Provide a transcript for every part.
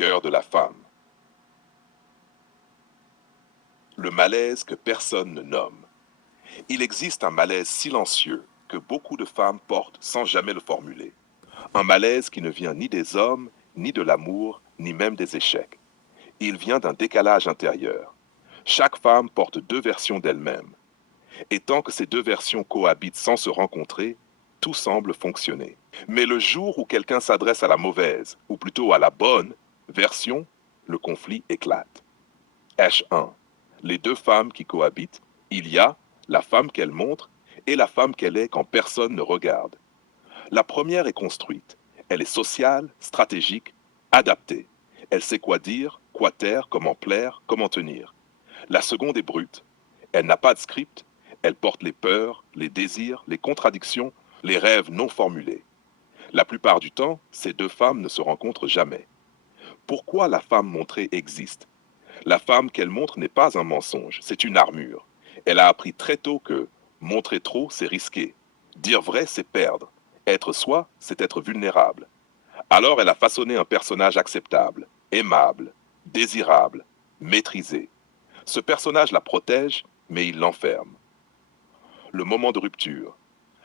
cœur de la femme. Le malaise que personne ne nomme. Il existe un malaise silencieux que beaucoup de femmes portent sans jamais le formuler. Un malaise qui ne vient ni des hommes, ni de l'amour, ni même des échecs. Il vient d'un décalage intérieur. Chaque femme porte deux versions d'elle-même. Et tant que ces deux versions cohabitent sans se rencontrer, tout semble fonctionner. Mais le jour où quelqu'un s'adresse à la mauvaise, ou plutôt à la bonne, version, le conflit éclate. H1. Les deux femmes qui cohabitent, il y a la femme qu'elle montre et la femme qu'elle est quand personne ne regarde. La première est construite. Elle est sociale, stratégique, adaptée. Elle sait quoi dire, quoi taire, comment plaire, comment tenir. La seconde est brute. Elle n'a pas de script. Elle porte les peurs, les désirs, les contradictions, les rêves non formulés. La plupart du temps, ces deux femmes ne se rencontrent jamais. Pourquoi la femme montrée existe? La femme qu'elle montre n'est pas un mensonge, c'est une armure. Elle a appris très tôt que montrer trop, c'est risquer. Dire vrai, c'est perdre. Être soi, c'est être vulnérable. Alors elle a façonné un personnage acceptable, aimable, désirable, maîtrisé. Ce personnage la protège, mais il l'enferme. Le moment de rupture.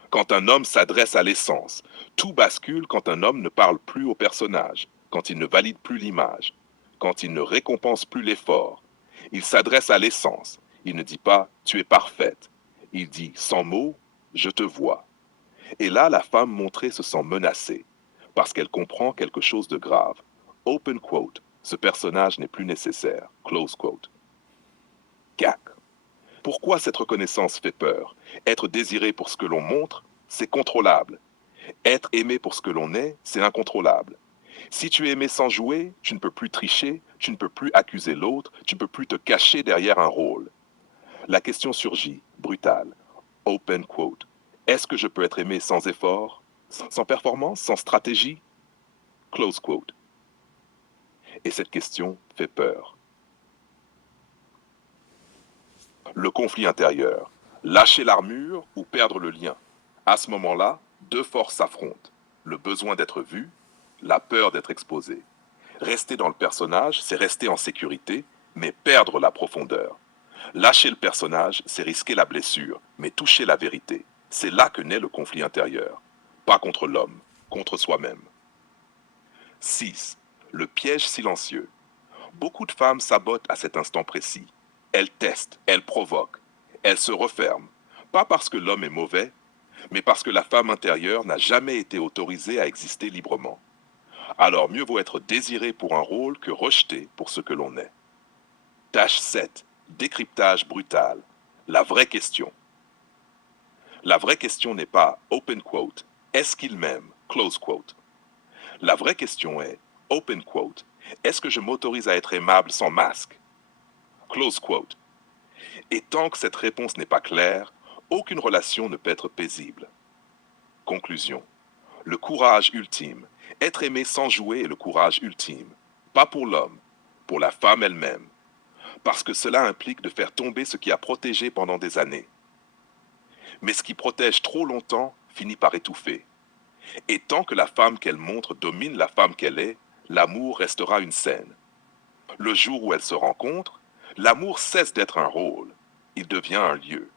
Quand un homme s'adresse à l'essence, tout bascule quand un homme ne parle plus au personnage, quand il ne valide plus l'image, quand il ne récompense plus l'effort. Il s'adresse à l'essence. Il ne dit pas « tu es parfaite ». Il dit sans mots « je te vois ». Et là, la femme montrée se sent menacée, parce qu'elle comprend quelque chose de grave. Open quote, ce personnage n'est plus nécessaire. Close quote. CAC. Pourquoi cette reconnaissance fait peur? Être désiré pour ce que l'on montre, c'est contrôlable. Être aimé pour ce que l'on est, c'est incontrôlable. Si tu es aimé sans jouer, tu ne peux plus tricher, tu ne peux plus accuser l'autre, tu ne peux plus te cacher derrière un rôle. La question surgit, brutale. Open quote. Est-ce que je peux être aimé sans effort, sans performance, sans stratégie? Close quote. Et cette question fait peur. Le conflit intérieur. Lâcher l'armure ou perdre le lien. À ce moment-là, deux forces s'affrontent. Le besoin d'être vu, la peur d'être exposé. Rester dans le personnage, c'est rester en sécurité, mais perdre la profondeur. Lâcher le personnage, c'est risquer la blessure, mais toucher la vérité. C'est là que naît le conflit intérieur. Pas contre l'homme, contre soi-même. 6. Le piège silencieux. Beaucoup de femmes sabotent à cet instant précis. Elles testent, elles provoquent, elles se referment. Pas parce que l'homme est mauvais, mais parce que la femme intérieure n'a jamais été autorisée à exister librement. Alors mieux vaut être désiré pour un rôle que rejeté pour ce que l'on est. Tâche 7. Décryptage brutal. La vraie question. La vraie question n'est pas open quote, est-ce qu'il m'aime, close quote. La vraie question est open quote, est-ce que je m'autorise à être aimable sans masque, close quote. Et tant que cette réponse n'est pas claire, aucune relation ne peut être paisible. Conclusion. Le courage ultime. Être aimé sans jouer est le courage ultime. Pas pour l'homme, pour la femme elle-même. Parce que cela implique de faire tomber ce qui a protégé pendant des années. Mais ce qui protège trop longtemps finit par étouffer. Et tant que la femme qu'elle montre domine la femme qu'elle est, l'amour restera une scène. Le jour où elles se rencontrent, l'amour cesse d'être un rôle. Il devient un lieu.